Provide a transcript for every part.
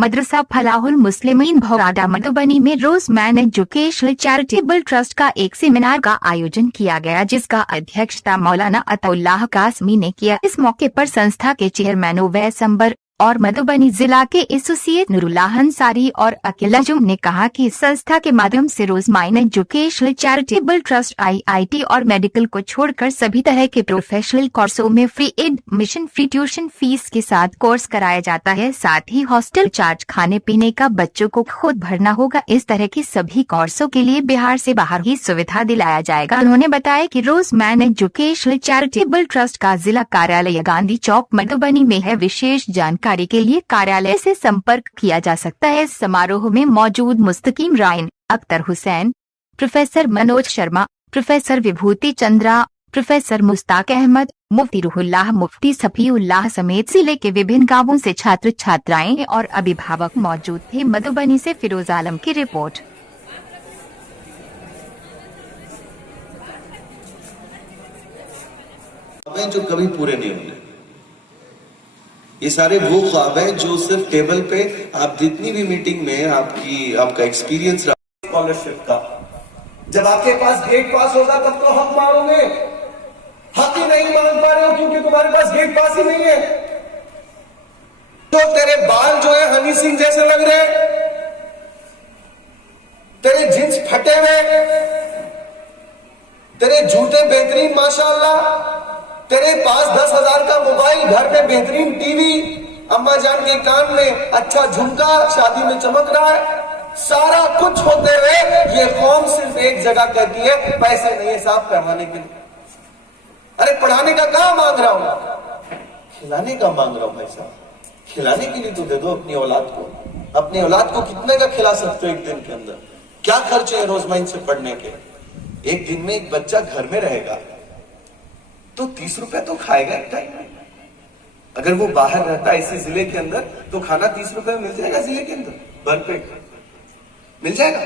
मदरसा फलाहुल मुस्लिमीन भौराडा मधुबनी में रोजमैन educational charitable trust का एक सेमिनार का आयोजन किया गया, जिसका अध्यक्षता मौलाना अतउल्लाह कासमी ने किया। इस मौके पर संस्था के चेयरमैन उवैस अंबर और मधुबनी जिला के एसोसिएट नूरुल्लाह अंसारी और अकील अंजुम ने कहा कि इस संस्था के माध्यम से रोजमैन एजुकेशनल चैरिटेबल ट्रस्ट आईआईटी और मेडिकल को छोड़कर सभी तरह के प्रोफेशनल कोर्सों में free admission, free tuition fees के साथ कोर्स कराया जाता है। साथ ही हॉस्टल चार्ज, खाने पीने का बच्चों को खुद भरना होगा। इस तरह के सभी कोर्सों के लिए बिहार से बाहर ही सुविधा दिलाया जाएगा। उन्होंने बताया कि रोजमैन एजुकेशनल चैरिटेबल ट्रस्ट का जिला कार्यालय गांधी चौक मधुबनी में है। विशेष जानकारी के लिए कार्यालय से संपर्क किया जा सकता है। इस समारोह में मौजूद मुस्तकीम राइन, अख्तर हुसैन, प्रोफेसर मनोज शर्मा, प्रोफेसर विभूति चंद्रा, प्रोफेसर मुश्ताक अहमद, मुफ्ती रूहुल्लाह, मुफ्ती सफीउल्लाह समेत जिले के विभिन्न गांवों से छात्र छात्राएं और अभिभावक मौजूद थे। मधुबनी से फिरोज आलम की रिपोर्ट। जो कभी पूरे नहीं होंगे, ये सारे वो ख्वाब हैं जो सिर्फ टेबल पे आप जितनी भी मीटिंग में आपका एक्सपीरियंस रहा स्कॉलरशिप का, जब आपके पास गेट पास होगा तब तो हक मांगोगे। हक ही नहीं मांग पा रहे हो क्योंकि तुम्हारे पास गेट पास ही नहीं है। तो तेरे बाल जो है हनी सिंह जैसे लग रहे, तेरे जींस फटे हुए, तेरे जूते बेहतरीन माशाअल्लाह, तेरे पास 10,000 का मोबाइल, घर पे बेहतरीन टीवी, अम्मा जान के कान में अच्छा झुमका, शादी में चमक रहा है, सारा कुछ होते हुए ये कौम सिर्फ एक जगह कहती है पैसे नहीं है साहब पढ़ाने के लिए। अरे पढ़ाने का कहां मांग रहा हूं, खिलाने का मांग रहा हूं भाई साहब। खिलाने के लिए तो दे दो अपनी औलाद को। अपनी औलाद को कितने का खिला सकते हो एक दिन के अंदर? क्या खर्चे है रोजमैन से पढ़ने के? एक दिन में एक बच्चा घर में रहेगा तो 30 रुपए तो खाएगा एक टाइम। अगर वो बाहर रहता है इसी जिले के अंदर तो खाना 30 रुपए में मिल जाएगा, जिले के अंदर भरपेट मिल जाएगा,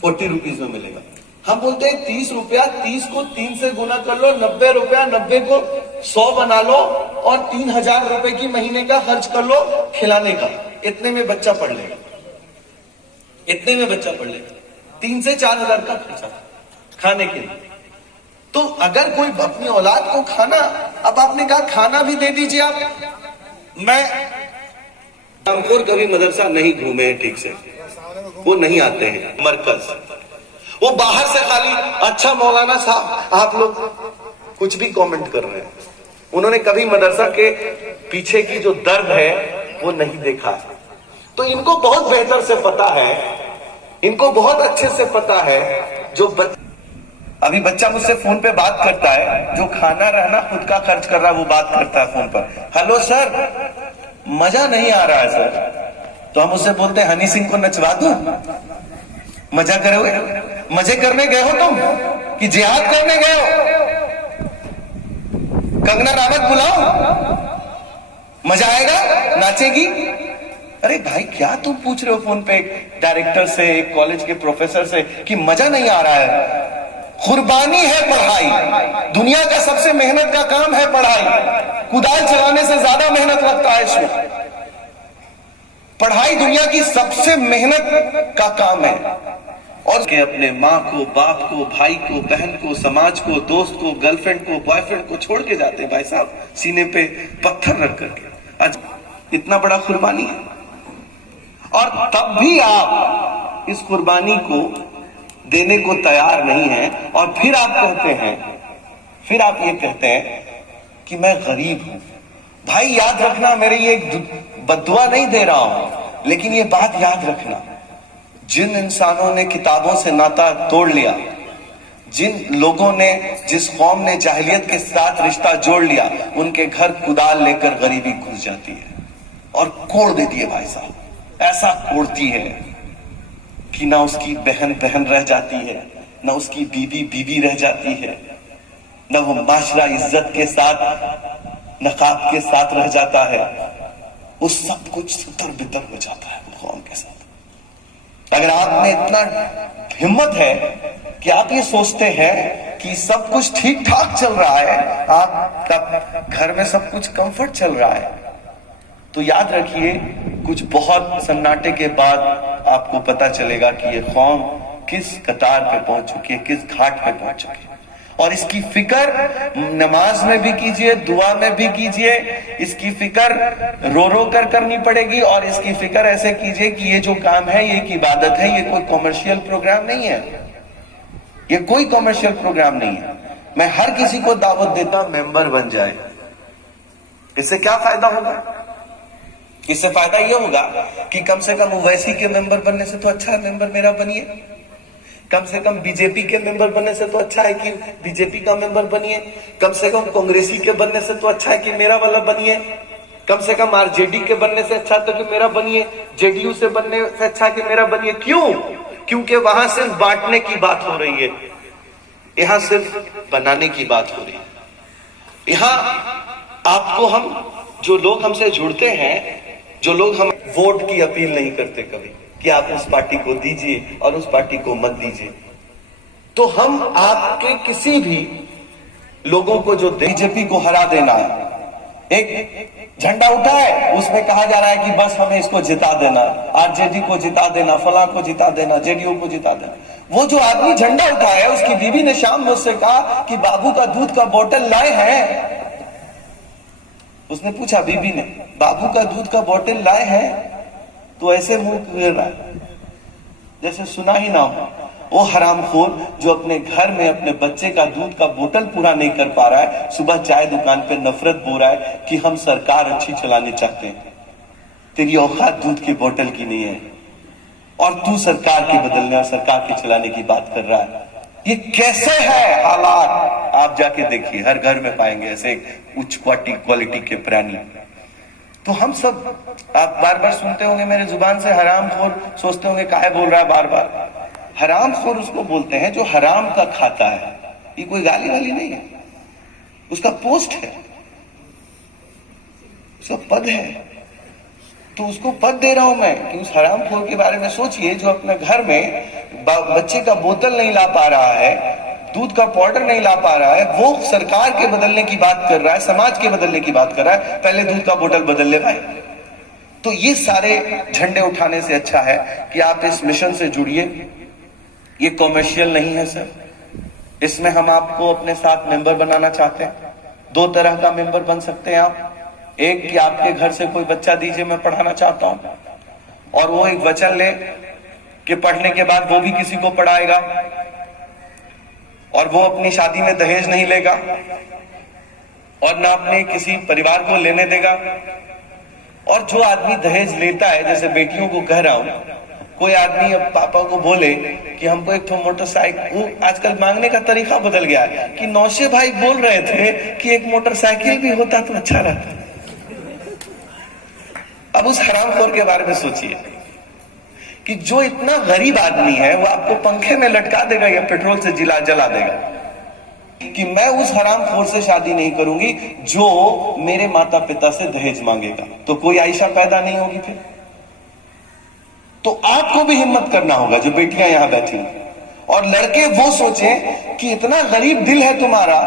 40 रुपीज में मिलेगा। हम बोलते हैं 30 रुपया, 30 को 3 से गुना कर लो, 90 रुपया, 90 को 100 बना लो और 3,000 रुपए की महीने का खर्च कर लो खिलाने का। इतने में बच्चा पढ़ लेगा, इतने में बच्चा पढ़ लेगा। 3 से 4,000 का खर्चा खाने के लिए। तो अगर कोई अपनी औलाद को खाना, अब आपने कहा खाना भी दे दीजिए आप। मैं रामपुर कभी मदरसा नहीं घूमे हैं ठीक से, वो नहीं आते हैं मरकज, वो बाहर से खाली अच्छा मौलाना साहब आप लोग कुछ भी कमेंट कर रहे हैं। उन्होंने कभी मदरसा के पीछे की जो दर्द है वो नहीं देखा है। तो इनको बहुत बेहतर से पता है, इनको बहुत अच्छे से पता है। जो अभी बच्चा मुझसे फोन पे बात करता है, जो खाना रहना खुद का खर्च कर रहा है वो बात करता है फोन पर, हेलो सर मजा नहीं आ रहा है सर। तो हम उससे बोलते हैं हनी सिंह को नचवा दूं, मजा करोगे? मजे करने गए हो तुम कि जिहाद करने गए हो? कंगना रावत बुलाओ, मजा आएगा, नाचेगी। अरे भाई क्या तुम पूछ रहे हो फोन पे एक डायरेक्टर से, एक कॉलेज के प्रोफेसर से कि मजा नहीं आ रहा है? कुर्बानी है पढ़ाई, दुनिया का सबसे मेहनत का काम है पढ़ाई। कुदाल चलाने से ज्यादा मेहनत लगता है इसमें। पढ़ाई दुनिया की सबसे मेहनत का काम है। और के अपने माँ को, बाप को, भाई को, बहन को, समाज को, दोस्त को, गर्लफ्रेंड को, बॉयफ्रेंड को छोड़ के जाते हैं भाई साहब, सीने पे पत्थर रख करके। आज इतना बड़ा कुर्बानी है और तब भी आप इस कुर्बानी को देने को तैयार नहीं है। और फिर आप ये कहते हैं कि मैं गरीब हूं। भाई याद रखना, मेरे ये बद्दुआ नहीं दे रहा हूं, लेकिन ये बात याद रखना, जिन इंसानों ने किताबों से नाता तोड़ लिया, जिन लोगों ने, जिस कौम ने जाहिलियत के साथ रिश्ता जोड़ लिया, उनके घर कुदाल लेकर गरीबी घुस जाती है और कोड़ देती है भाई साहब। ऐसा कोड़ती है कि ना उसकी बहन बहन रह जाती है, ना उसकी बीवी बीवी रह जाती है, ना वो माशरा इज्जत के साथ, नकाब के साथ रह जाता है। वो सब कुछ सुतर बितर हो जाता है कौम के साथ। अगर आप में इतना हिम्मत है कि आप ये सोचते हैं कि सब कुछ ठीक ठाक चल रहा है, आपका घर में सब कुछ कंफर्ट चल रहा है, तो याद रखिए, कुछ बहुत सन्नाटे के बाद आपको पता चलेगा कि ये कौम किस कतार पे पहुंच चुकी है, किस घाट पे पहुंच चुकी है। और इसकी फिक्र नमाज में भी कीजिए, दुआ में भी कीजिए। इसकी फिक्र रो रो कर करनी पड़ेगी, और इसकी फिक्र ऐसे कीजिए कि ये जो काम है ये एक इबादत है, ये कोई कॉमर्शियल प्रोग्राम नहीं है, ये कोई कॉमर्शियल प्रोग्राम नहीं है। मैं हर किसी को दावत देता मेंबर बन जाए। इससे क्या फायदा होगा? इससे फायदा यह होगा कि कम से कम ओवैसी के मेंबर बनने से तो अच्छा है मेंबर मेरा बनिए, कम से कम बीजेपी के मेंबर बनने से तो अच्छा है कि बीजेपी का मेंबर बनिए, कम से कम कांग्रेसी के बनने से तो अच्छा है कि मेरा वाला बनिए, कम से कम आरजेडी के बनने से अच्छा तो कि मेरा बनिए, जेडीयू से बनने से अच्छा कि मेरा बनिए। क्यों? क्योंकि वहां सिर्फ बांटने की बात हो रही है, यहां सिर्फ बनाने की बात हो रही है। यहां आपको हम, जो लोग हमसे जुड़ते हैं, जो लोग हम वोट की अपील नहीं करते कभी कि आप उस पार्टी को दीजिए और उस पार्टी को मत दीजिए। तो हम आपके किसी भी लोगों को जो बीजेपी को हरा देना है, एक झंडा उठा है, उसमें कहा जा रहा है कि बस हमें इसको जिता देना, आरजेडी को जिता देना, फला को जिता देना, जेडीयू को जिता देना। वो जो आदमी झंडा उठाया, उसकी बीवी ने शाम मुझसे कहा कि बाबू का दूध का बोतल लाए हैं। उसने पूछा, बीबी ने, बाबू का दूध का बोतल लाए हैं? तो ऐसे मुंह कर रहा है जैसे सुना ही ना हो। वो हरामखोर जो अपने घर में अपने बच्चे का दूध का बोतल पूरा नहीं कर पा रहा है, सुबह चाय दुकान पे नफरत बो रहा है कि हम सरकार अच्छी चलाने चाहते हैं। तेरी औकात दूध की बोतल की नहीं है, और तू सरकार के बदलने और सरकार के चलाने की बात कर रहा है। ये कैसे है हालात? आप जाके देखिए, हर घर में पाएंगे ऐसे उच्च क्वालिटी के प्राणी। तो हम सब, आप बार बार सुनते होंगे मेरे जुबान से हरामखोर, सोचते होंगे काहे बोल रहा है बार बार। हरामखोर उसको बोलते हैं जो हराम का खाता है। ये कोई गाली वाली नहीं है, उसका पोस्ट है, उसका पद है। तो उसको पद दे रहा हूं मैं कि उस हरामखोर के बारे में सोचिए जो अपने घर में बच्चे का बोतल नहीं ला पा रहा है, दूध का पाउडर नहीं ला पा रहा है, वो सरकार के बदलने की बात कर रहा है, समाज के बदलने की बात कर रहा है। पहले दूध का बोतल बदल ले भाई। तो ये सारे झंडे उठाने से अच्छा है कि आप इस मिशन से जुड़िए। ये कॉमर्शियल नहीं है सर, इसमें हम आपको अपने साथ मेंबर बनाना चाहते हैं। दो तरह का मेंबर बन सकते हैं आप। एक कि आपके घर से कोई बच्चा दीजिए, मैं पढ़ाना चाहता हूं, और वो एक वचन ले कि पढ़ने के बाद वो भी किसी को पढ़ाएगा, और वो अपनी शादी में दहेज नहीं लेगा, और ना अपने किसी परिवार को लेने देगा। और जो आदमी दहेज लेता है, जैसे बेटियों को कह रहा हूं, कोई आदमी अब पापा को बोले कि हमको एक मोटरसाइकिल, वो आजकल मांगने का तरीका बदल गया है कि नौशे भाई बोल रहे थे कि एक मोटरसाइकिल भी होता तो अच्छा रहता। अब उस हरामखोर के बारे में सोचिए कि जो इतना गरीब आदमी है वो आपको पंखे में लटका देगा या पेट्रोल से जला देगा कि मैं उस हरामखोर से शादी नहीं करूंगी जो मेरे माता पिता से दहेज मांगेगा। तो कोई आयशा पैदा नहीं होगी फिर। तो आपको भी हिम्मत करना होगा, जो बेटियां यहां बैठी हैं, और लड़के वो सोचे कि इतना गरीब दिल है तुम्हारा,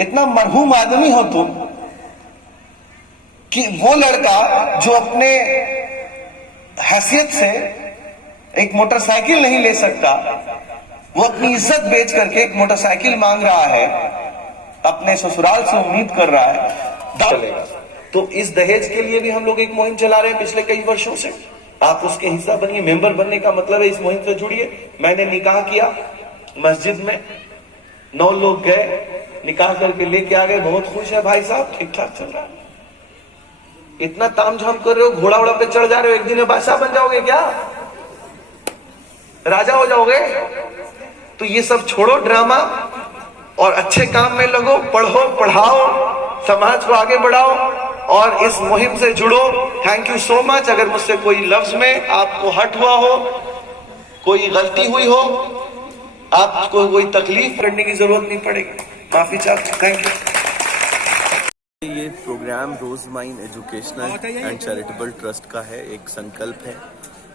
इतना मरहूम आदमी हो तुम, कि वो लड़का जो अपने हैसियत से एक मोटरसाइकिल नहीं ले सकता, वो अपनी इज्जत बेच करके एक मोटरसाइकिल मांग रहा है, अपने ससुराल से उम्मीद कर रहा है चलेगा। तो इस दहेज के लिए भी हम लोग एक मुहिम चला रहे हैं पिछले कई वर्षों से। आप उसके हिस्सा बनिए। मेंबर बनने का मतलब है इस मुहिम से जुड़िए। मैंने निकाह किया मस्जिद में, 9 लोग गए, निकाह करके लेके आ गए, बहुत खुश है भाई साहब, ठीक ठाक चल रहा है। इतना तामझाम कर रहे हो, घोड़ा वोड़ा पे चढ़ जा रहे हो, एक दिन में बादशाह बन जाओगे क्या? राजा हो जाओगे? तो ये सब छोड़ो ड्रामा और अच्छे काम में लगो, पढ़ो, पढ़ाओ, समाज को आगे बढ़ाओ और इस मुहिम से जुड़ो। Thank you so much. अगर मुझसे कोई लफ्ज में आपको हट हुआ हो, कोई गलती हुई हो, आपको कोई तकलीफ करने की जरूरत नहीं पड़ेगी, माफी चाहता हूं। Thank you. ये programme Rose Mine educational and charitable trust का है। एक संकल्प है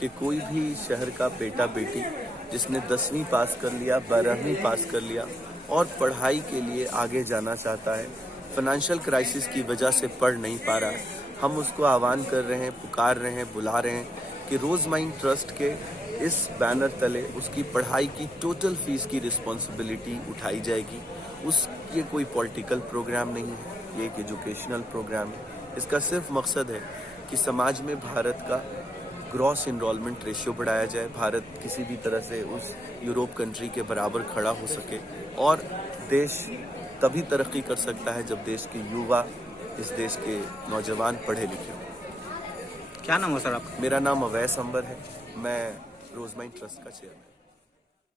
कि कोई भी शहर का बेटा बेटी जिसने 10वीं पास कर लिया, 12वीं पास कर लिया और पढ़ाई के लिए आगे जाना चाहता है, फाइनेंशियल क्राइसिस की वजह से पढ़ नहीं पा रहा है, हम उसको आह्वान कर रहे हैं, पुकार रहे हैं, बुला रहे हैं कि रोज़ माइंड ट्रस्ट के इस बैनर तले उसकी पढ़ाई की टोटल फीस की रिस्पॉन्सिबिलिटी उठाई जाएगी। ये कोई पॉलिटिकल प्रोग्राम नहीं है, ये एक एजुकेशनल प्रोग्राम है। इसका सिर्फ मकसद है कि समाज में भारत का ग्रॉस इनरोलमेंट रेशियो बढ़ाया जाए, भारत किसी भी तरह से उस यूरोप कंट्री के बराबर खड़ा हो सके, और देश तभी तरक्की कर सकता है जब देश के युवा, इस देश के नौजवान पढ़े लिखे हों। क्या नाम है सर आपका? मेरा नाम अवैस अंबर है, मैं रोज़ माइंड ट्रस्ट का चेयरमैन।